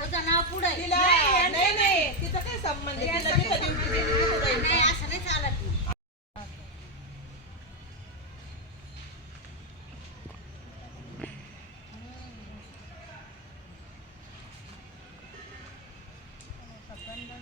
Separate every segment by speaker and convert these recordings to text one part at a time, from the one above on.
Speaker 1: तुझं नाव पुढे
Speaker 2: तिचं काय संबंध तिथं तिथं.
Speaker 1: नाही असं नाही चालत. नाही. गटरीच्या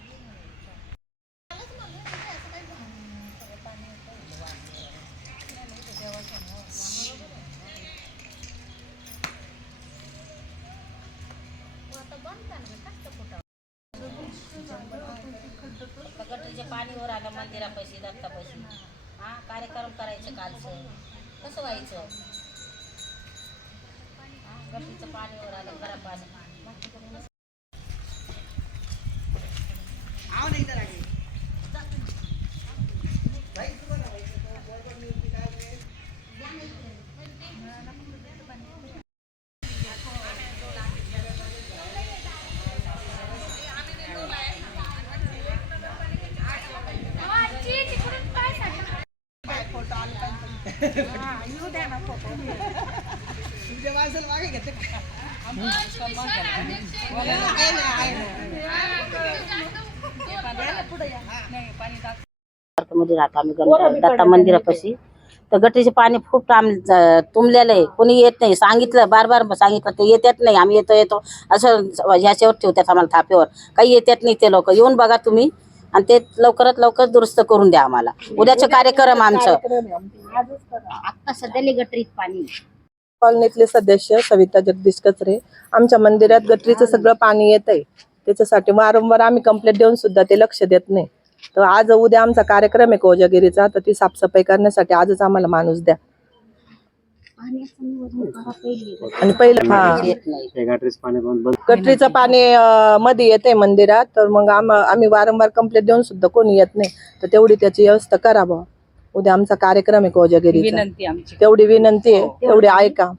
Speaker 1: पाणीवर आलं मंदिरापाशी दत्तापाशी हा कार्यक्रम करायचं कालचं. कसं व्हायचं? हा, पाणी पाणीवर आलं करा पाणी
Speaker 2: आव नाही तर लागली. फोटो आले मागे घेते
Speaker 1: मध्ये राहतो आम्ही दत्ता मंदिरापाशी. तर गटीचे पाणी खूप टाम तुंबलेलं आहे. कोणी येत नाही. सांगितलं बार बार सांगितलं ते येतात नाही. आम्ही येतो येतो. असं ह्याच्यावर ठेवतात आम्हाला थापेवर. काही येतात नाही ते लोक. येऊन बघा तुम्ही. आणि ते लवकरात लवकर दुरुस्त करून द्या आम्हाला. उद्याचं कार्यक्रम आमचं. आता गटरीत पाणी
Speaker 3: कॉलनीतले सदस्य सविता जगदीश कचरे आमच्या मंदिरात गटरीचं सगळं पाणी येत आहे त्याच्यासाठी वारंवार आम्ही कंप्लेंट देऊन सुद्धा ते लक्ष देत नाही. तर आज उद्या आमचा कार्यक्रम आहे कोजागिरीचा तर ती साफसफाई करण्यासाठी आजच आम्हाला माणूस द्या. आणि पहिलं हा.
Speaker 4: हे गटरीच पाणी
Speaker 3: मध्ये येते मंदिरात तर मग आम आम्ही वारंवार कंप्लेंट देऊन सुद्धा कोणी येत नाही. तर तेवढी त्याची व्यवस्था करा बुवा. उद्या आमचा कार्यक्रम आहे कोजागिरीचा.
Speaker 5: विनंती आमची.
Speaker 3: तेवढी विनंती आहे तेवढी ऐका.